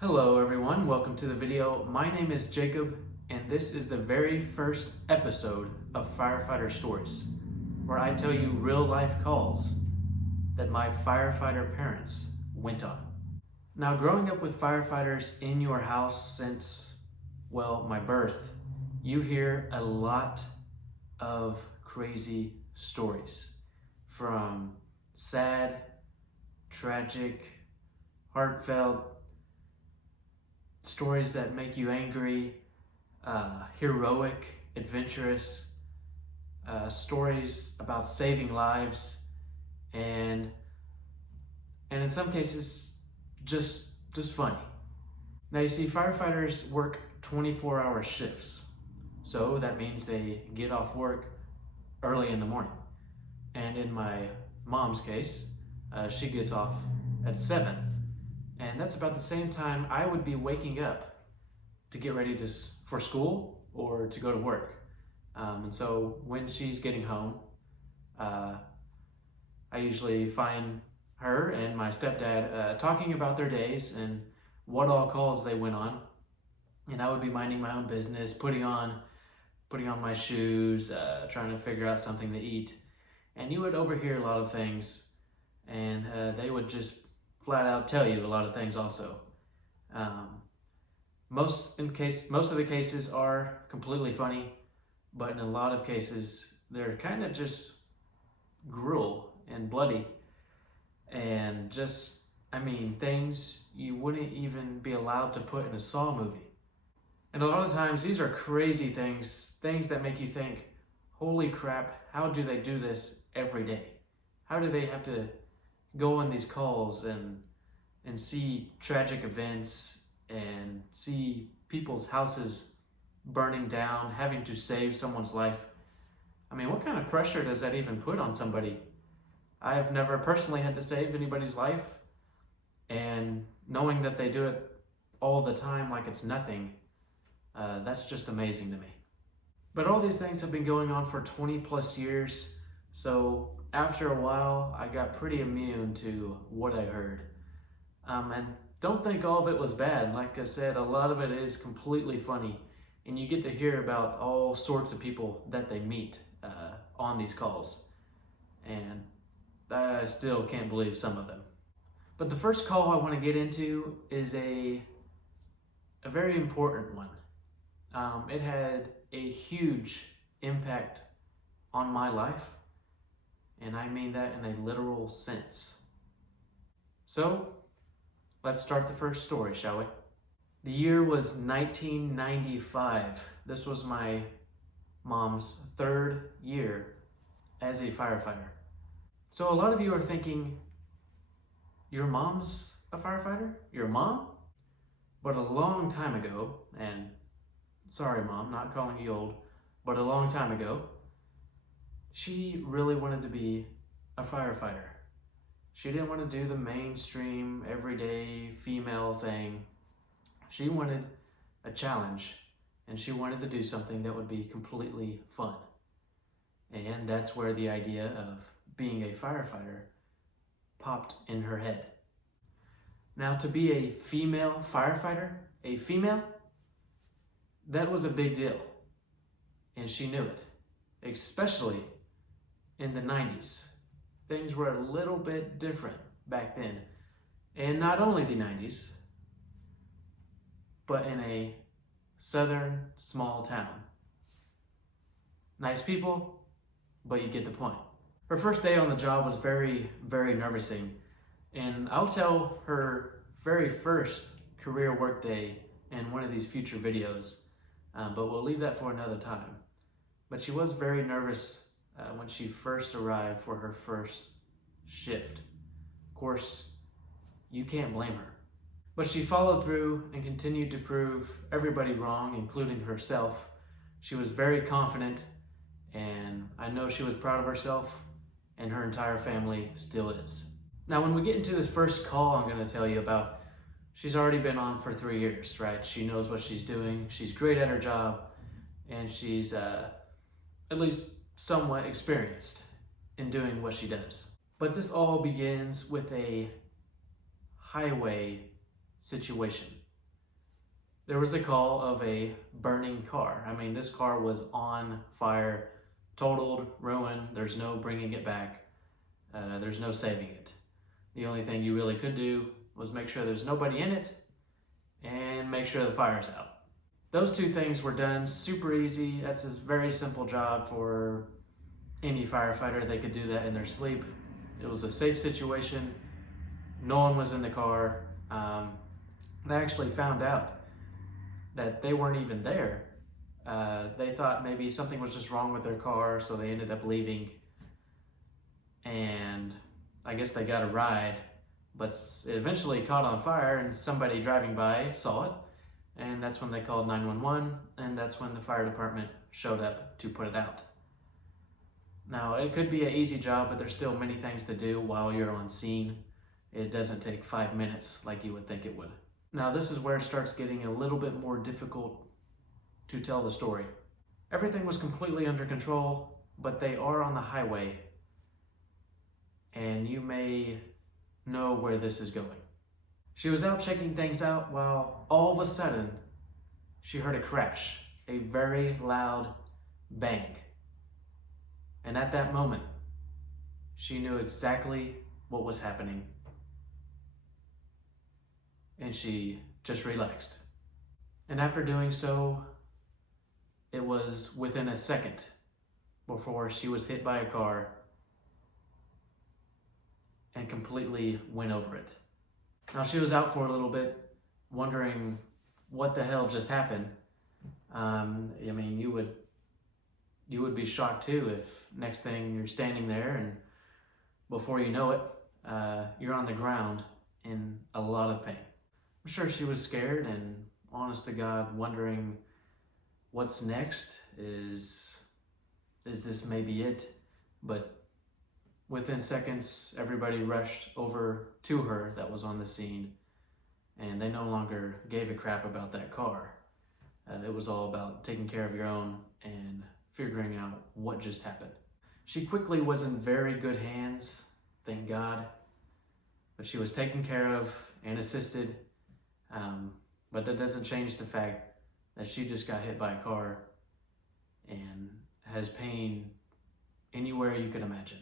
Hello everyone, welcome to the video. My name is Jacob and this is the very first episode of Firefighter Stories, where I tell you real life calls that my firefighter parents went on. Now, growing up with firefighters in your house since, well, my birth, you hear a lot of crazy stories, from sad, tragic, heartfelt, stories that make you angry, heroic, adventurous, stories about saving lives, and in some cases, just funny. Now you see, firefighters work 24-hour shifts, so that means they get off work early in the morning. And in my mom's case, she gets off at 7. And that's about the same time I would be waking up to get ready for school or to go to work. And so when she's getting home, I usually find her and my stepdad talking about their days and what all calls they went on. And I would be minding my own business, putting on my shoes, trying to figure out something to eat. And you would overhear a lot of things, and they would just flat out tell you a lot of things also. Most of the cases are completely funny, but in a lot of cases they're kind of just gruel and bloody and just, things you wouldn't even be allowed to put in a Saw movie. And a lot of times these are crazy things that make you think, holy crap, how do they do this every day? How do they have to go on these calls and see tragic events and see people's houses burning down, having to save someone's life? What kind of pressure does that even put on somebody? I have never personally had to save anybody's life, and knowing that they do it all the time like it's nothing, that's just amazing to me. But all these things have been going on for 20 plus years, so after a while, I got pretty immune to what I heard. And don't think all of it was bad. Like I said, a lot of it is completely funny. And you get to hear about all sorts of people that they meet on these calls. And I still can't believe some of them. But the first call I want to get into is a very important one. It had a huge impact on my life. And I mean that in a literal sense. So, let's start the first story, shall we? The year was 1995. This was my mom's 3rd year as a firefighter. So a lot of you are thinking, your mom's a firefighter? Your mom? But a long time ago, and sorry mom, not calling you old, but a long time ago, she really wanted to be a firefighter. She didn't want to do the mainstream, everyday female thing. She wanted a challenge, and she wanted to do something that would be completely fun. And that's where the idea of being a firefighter popped in her head. Now, to be a female firefighter, that was a big deal. And she knew it, especially in the 90s. Things were a little bit different back then. And not only the 90s, but in a southern small town. Nice people, but you get the point. Her first day on the job was very, very nerve-wracking. And I'll tell her very first career work day in one of these future videos, but we'll leave that for another time. But she was very nervous when she first arrived for her first shift. Of course, you can't blame her. But she followed through and continued to prove everybody wrong, including herself. She was very confident, and I know she was proud of herself, and her entire family still is. Now, when we get into this first call I'm going to tell you about, she's already been on for 3 years, right? She knows what she's doing. She's great at her job, and she's at least somewhat experienced in doing what she does. But this all begins with a highway situation. There was a call of a burning car. I mean, this car was on fire, totaled, ruined. There's no bringing it back. There's no saving it. The only thing you really could do was make sure there's nobody in it and make sure the fire's out. Those two things were done super easy. That's a very simple job for any firefighter. They could do that in their sleep. It was a safe situation. No one was in the car. They actually found out that they weren't even there. They thought maybe something was just wrong with their car, so they ended up leaving. And I guess they got a ride, but it eventually caught on fire and somebody driving by saw it. And that's when they called 911, and that's when the fire department showed up to put it out. Now, it could be an easy job, but there's still many things to do while you're on scene. It doesn't take 5 minutes like you would think it would. Now, this is where it starts getting a little bit more difficult to tell the story. Everything was completely under control, but they are on the highway, and you may know where this is going. She was out checking things out while all of a sudden she heard a crash, a very loud bang. And at that moment, she knew exactly what was happening. And she just relaxed. And after doing so, it was within a second before she was hit by a car and completely went over it. Now, she was out for a little bit, wondering what the hell just happened. I mean, you would be shocked too if next thing you're standing there and before you know it, you're on the ground in a lot of pain. I'm sure she was scared and, honest to God, wondering what's next. Is this maybe it? But within seconds, everybody rushed over to her that was on the scene, and they no longer gave a crap about that car. It was all about taking care of your own and figuring out what just happened. She quickly was in very good hands, thank God, but she was taken care of and assisted, but that doesn't change the fact that she just got hit by a car and has pain anywhere you could imagine.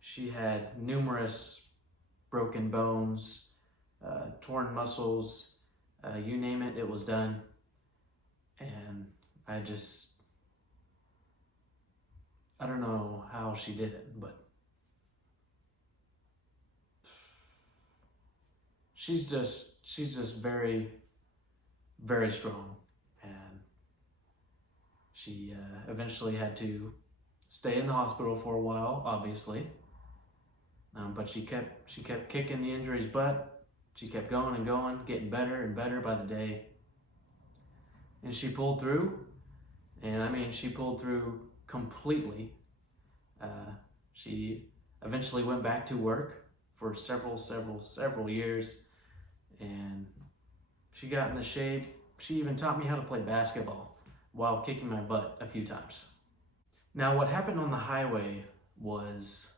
She had numerous broken bones, torn muscles, you name it, it was done. And I don't know how she did it, but she's just very, very strong. And she eventually had to stay in the hospital for a while, obviously. But she kept kicking the injury's butt. She kept going and going, getting better and better by the day. And she pulled through. And I mean, she pulled through completely. She eventually went back to work for several years. And she got in the shade. She even taught me how to play basketball while kicking my butt a few times. Now, what happened on the highway was,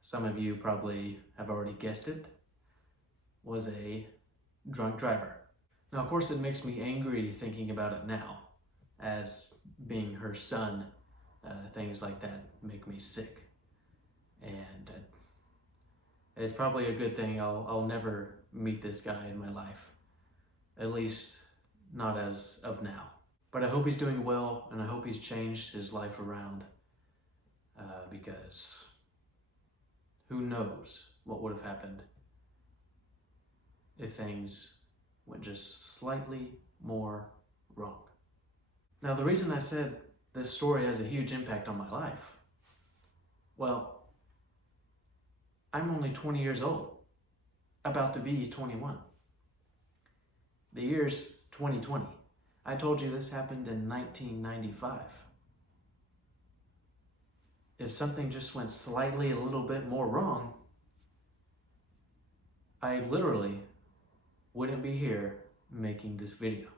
some of you probably have already guessed it, was a drunk driver. Now, of course, it makes me angry thinking about it now, as being her son. Things like that make me sick. And it's probably a good thing I'll never meet this guy in my life, at least not as of now. But I hope he's doing well, and I hope he's changed his life around, because who knows what would have happened if things went just slightly more wrong. Now, the reason I said this story has a huge impact on my life, well, I'm only 20 years old, about to be 21. The year's 2020. I told you this happened in 1995. If something just went slightly a little bit more wrong, I literally wouldn't be here making this video.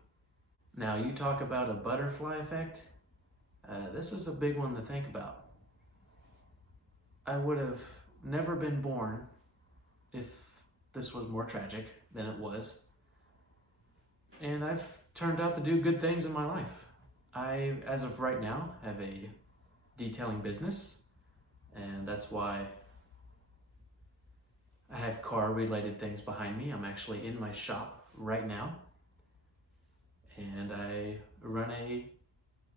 Now, you talk about a butterfly effect. This is a big one to think about. I would have never been born if this was more tragic than it was. And I've turned out to do good things in my life. I, as of right now, have a detailing business, and that's why I have car-related things behind me. I'm actually in my shop right now, and I run a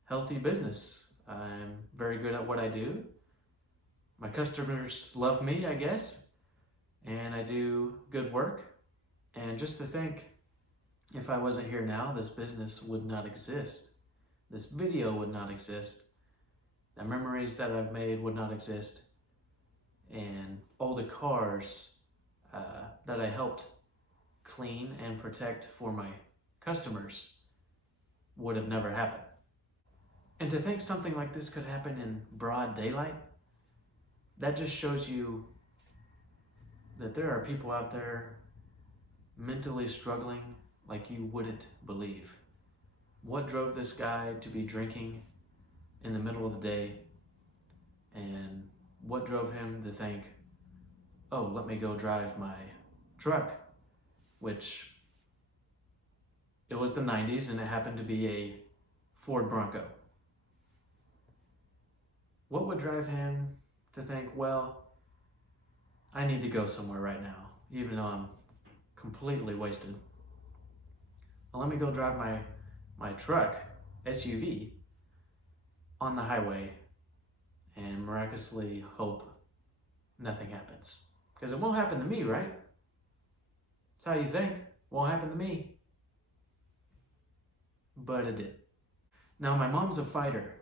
healthy business. I'm very good at what I do. My customers love me, I guess, and I do good work. And just to think, if I wasn't here now, this business would not exist. This video would not exist. The memories that I've made would not exist. And all the cars that I helped clean and protect for my customers would have never happened. And to think something like this could happen in broad daylight, that just shows you that there are people out there mentally struggling like you wouldn't believe. What drove this guy to be drinking in the middle of the day? And what drove him to think, oh, let me go drive my truck, which it was the 90s and it happened to be a Ford Bronco. What would drive him to think, well, I need to go somewhere right now, even though I'm completely wasted. Well, let me go drive my truck, SUV, on the highway and miraculously hope nothing happens. Because it won't happen to me, right? That's how you think. It won't happen to me. But it did. Now, my mom's a fighter.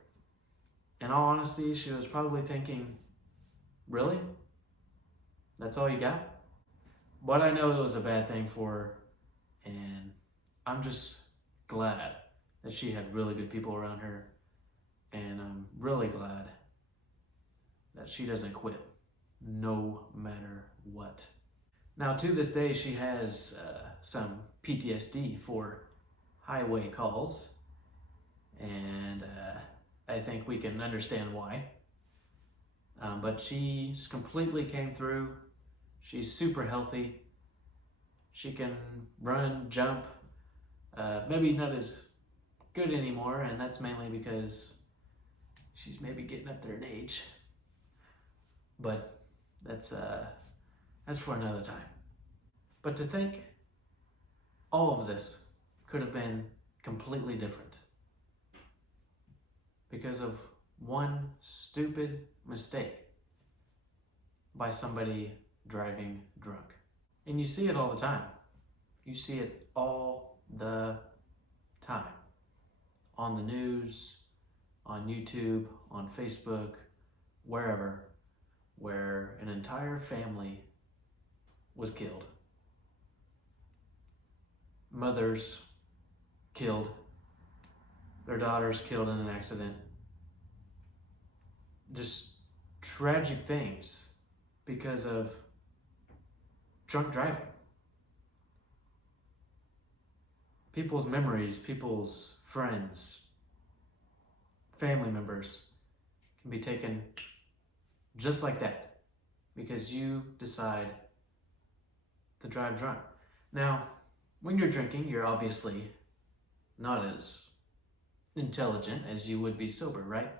In all honesty, she was probably thinking, really? That's all you got? But I know it was a bad thing for her, and I'm just glad that she had really good people around her, and I'm really glad that she doesn't quit, no matter what. Now, to this day, she has some PTSD for highway calls, and I think we can understand why. But she's completely came through. She's super healthy. She can run, jump, maybe not as good anymore, and that's mainly because she's maybe getting up there in age. But that's for another time. But to think all of this could have been completely different because of one stupid mistake by somebody driving drunk. And you see it all the time. You see it all the time. On the news, on YouTube, on Facebook, wherever, where an entire family was killed. Mothers killed, their daughters killed in an accident. Just tragic things because of drunk driving. People's memories, people's friends, family members can be taken just like that because you decide to drive drunk. Now, when you're drinking, you're obviously not as intelligent as you would be sober, right?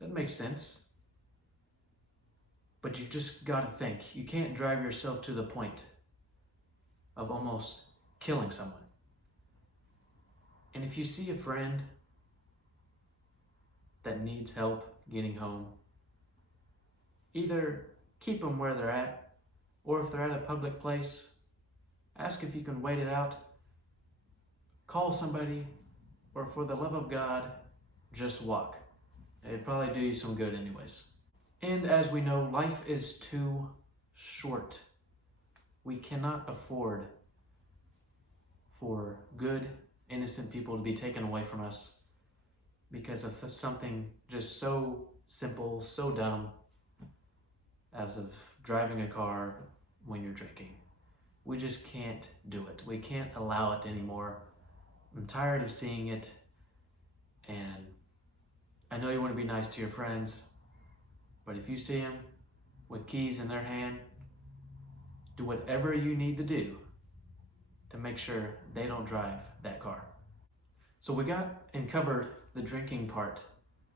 That makes sense. But you just gotta think. You can't drive yourself to the point of almost killing someone. And if you see a friend that needs help getting home, either keep them where they're at, or if they're at a public place, ask if you can wait it out, call somebody, or for the love of God, just walk. It'd probably do you some good anyways. And as we know, life is too short. We cannot afford for good, innocent people to be taken away from us because of something just so simple, so dumb, as of driving a car when you're drinking. We just can't do it. We can't allow it anymore. I'm tired of seeing it, and I know you want to be nice to your friends, but if you see them with keys in their hand, do whatever you need to do to make sure they don't drive that car. So we got and covered the drinking part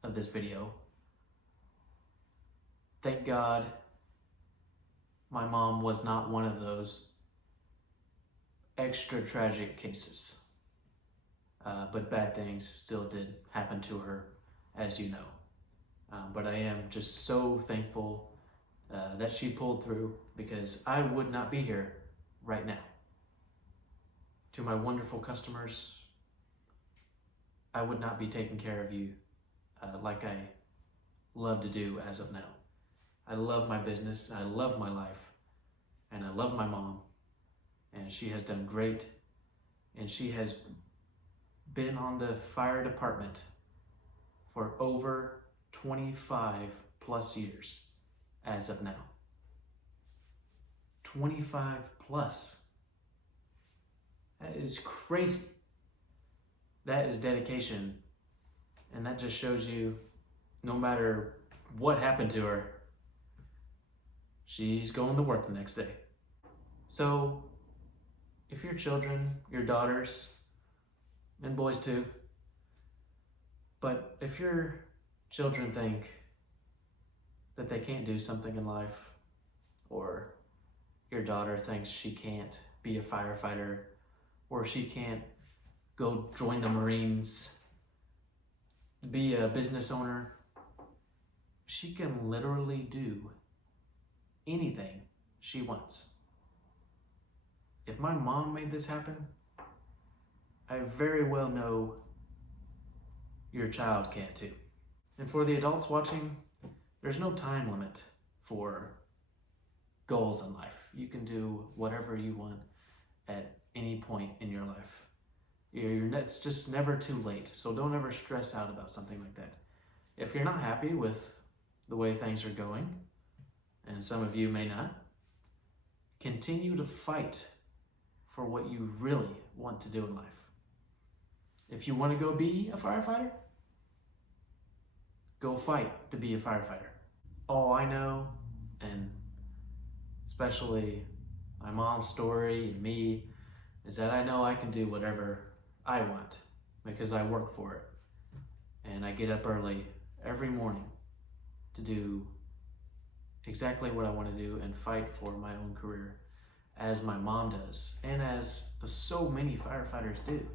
of this video. Thank God my mom was not one of those extra tragic cases. But bad things still did happen to her, as you know. But I am just so thankful that she pulled through, because I would not be here right now. To my wonderful customers, I would not be taking care of you like I love to do as of now. I love my business, I love my life, and I love my mom, and she has done great, and she has been on the fire department for over 25 plus years as of now. 25 plus. That is crazy. That is dedication, and that just shows you no matter what happened to her, she's going to work the next day. So if your children, your daughters, and boys too, but if your children think that they can't do something in life, or your daughter thinks she can't be a firefighter, or she can't go join the Marines, be a business owner, she can literally do anything she wants. If my mom made this happen, I very well know your child can too. And for the adults watching, there's no time limit for goals in life. You can do whatever you want at any point in your life. It's just never too late, so don't ever stress out about something like that. If you're not happy with the way things are going, and some of you may not, continue to fight for what you really want to do in life. If you want to go be a firefighter, go fight to be a firefighter. All I know, and especially my mom's story and me, is that I know I can do whatever I want because I work for it. And I get up early every morning to do exactly what I want to do and fight for my own career, as my mom does, and as so many firefighters do.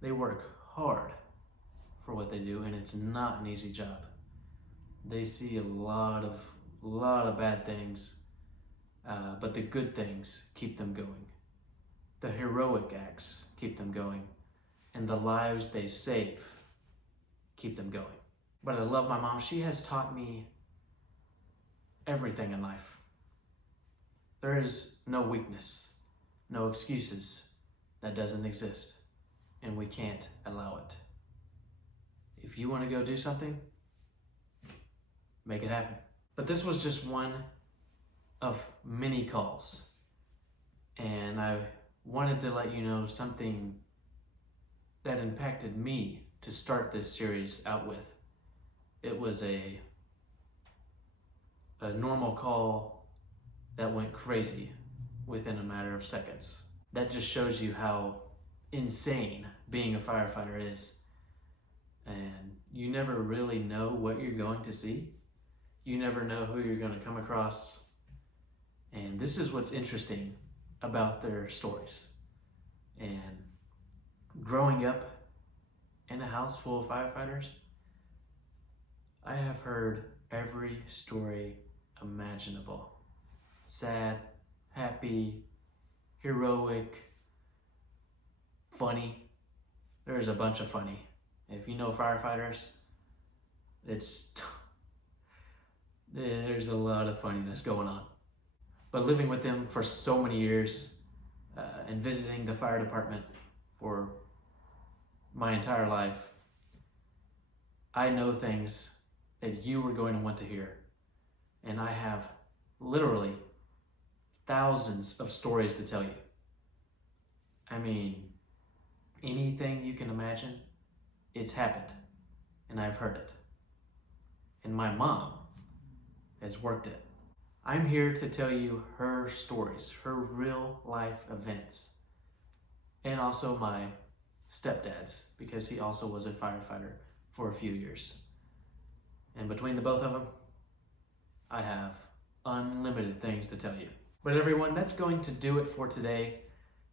They work hard for what they do, and it's not an easy job. They see a lot of bad things, but the good things keep them going. The heroic acts keep them going, and the lives they save keep them going. But I love my mom. She has taught me everything in life. There is no weakness, no excuses. That doesn't exist, and we can't allow it. If you want to go do something, make it happen. But this was just one of many calls, and I wanted to let you know something that impacted me to start this series out with. It was a normal call that went crazy within a matter of seconds. That just shows you how insane being a firefighter is. And you never really know what you're going to see. You never know who you're going to come across. And this is what's interesting about their stories. And growing up in a house full of firefighters, I have heard every story imaginable. Sad, happy, heroic, funny. There's a bunch of funny. If you know firefighters, there's a lot of funniness going on. But living with them for so many years and visiting the fire department for my entire life, I know things that you are going to want to hear. And I have literally thousands of stories to tell you. I mean, anything you can imagine, it's happened, and I've heard it. And my mom has worked it. I'm here to tell you her stories, her real life events, and also my stepdads because he also was a firefighter for a few years. And between the both of them, I have unlimited things to tell you. But everyone, that's going to do it for today.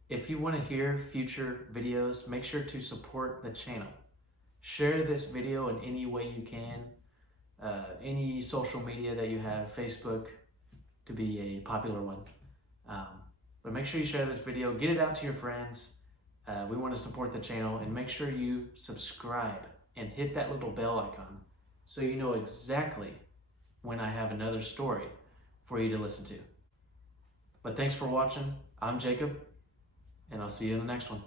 If you want to hear future videos, make sure to support the channel. Share this video in any way you can. Any social media that you have, Facebook to be a popular one. But make sure you share this video, get it out to your friends. We want to support the channel, and make sure you subscribe and hit that little bell icon so you know exactly when I have another story for you to listen to. But thanks for watching. I'm Jacob, and I'll see you in the next one.